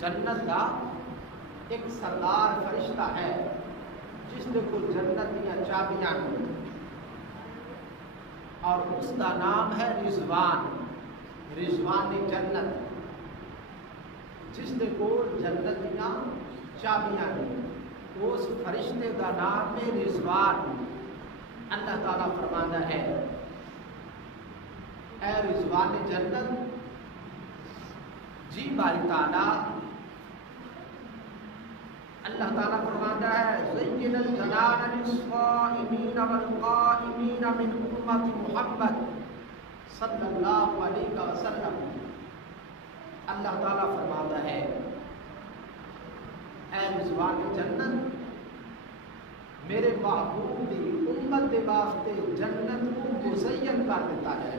جنت کا ایک سردار فرشتہ ہے جس نے کو جنت دیا چابیاں ہیں، اور اس کا نام ہے رضوان، رضوان جنت، جس نے کو جنت دیا چابیاں ہیں، اس فرشتے کا نام ہے رضوان۔ اللہ تعالیٰ فرماتا ہے اے رضوان جنت، جی باری تعالیٰ، اللہ تعالیٰ فرماتا ہے زین الجنان للصائمین والقائمین من امت محمد صلی اللہ علیہ وسلم۔ اللہ تعالیٰ فرماتا ہے اے رضوان جنت، میرے محبوب دی امت دے واسطے جنت کو مزین کر دیتا ہے،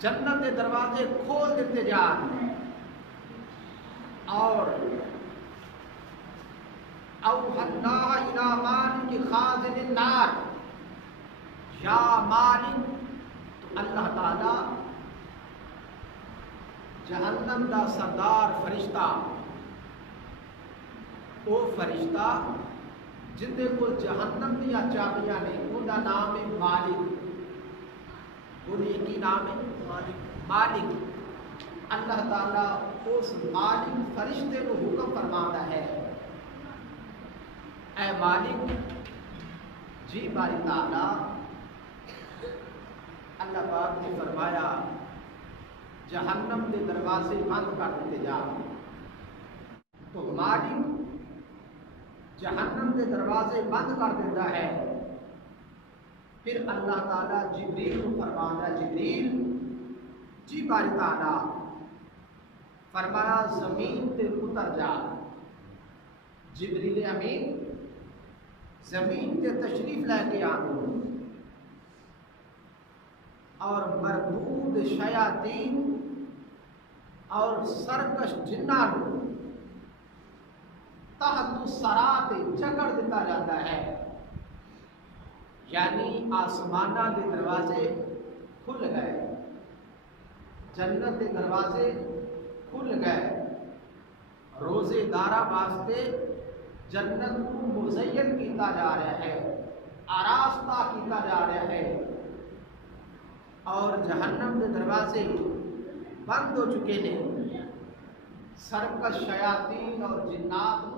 جنت کے دروازے کھول دیتے جان، اور اوحینا الی مالک خازن النار، یا مالک، تو اللہ تعالی جہنم دا سردار فرشتہ، وہ فرشتہ جن دے کو جہنم دیا چابیاں نے، ان کا نام ہے مالک، انہیں کی نام ہے مالک۔ اللہ تعالیٰ اس مالک فرشتے کو حکم فرماتا ہے اے مالک، جی باری تعالیٰ، اللہ پاک نے فرمایا جہنم کے دروازے بند کر دیتے جا، تو مالک جہنم کے دروازے بند کر دیتا ہے، پھر اللہ تعالیٰ جبریل کو فرماتا ہے جبریل، جی باری تعالیٰ، فرمایا زمین تے اتر جا، جبریل امین زمین تے تشریف لے کے آدھو، اور مردود شیاطین اور سرکش جنات تحت الثرات جکڑ دیتا جاتا ہے، یعنی آسمانہ کے دروازے کھل گئے، جنت کے دروازے کھل گئے، روزے دارہ واسطے جنت کو مزین کیتا جا رہا ہے، آراستہ کیتا جا رہا ہے، اور جہنم کے دروازے بند ہو چکے ہیں، سرکش شیاطین اور جنات